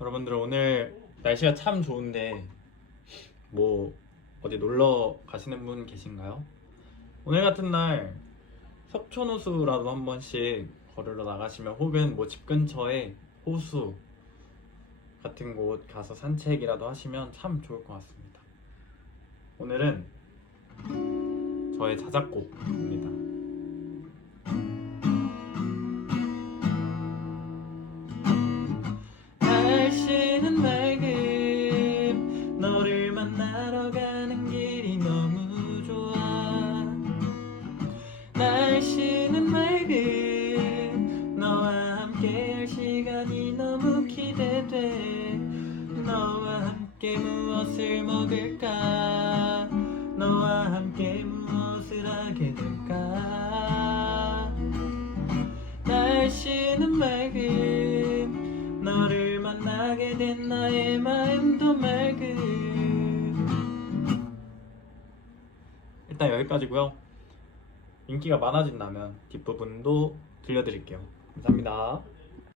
여러분들 오늘 날씨가 참 좋은데 뭐 어디 놀러 가시는 분 계신가요? 오늘 같은 날 석촌호수라도 한 번씩 걸으러 나가시면 혹은 뭐 집 근처에 호수 같은 곳 가서 산책이라도 하시면 참 좋을 것 같습니다. 오늘은 저의 자작곡입니다. 함께 할 시간이 너무 기대돼. 너와 함께 무엇을 먹을까? 너와 함께 무엇을 하게 될까? 날씨는 맑음 너를 만나게 된 나의 마음도 맑음 일단 여기까지고요. 인기가 많아진다면 뒷부분도 들려드릴게요 감사합니다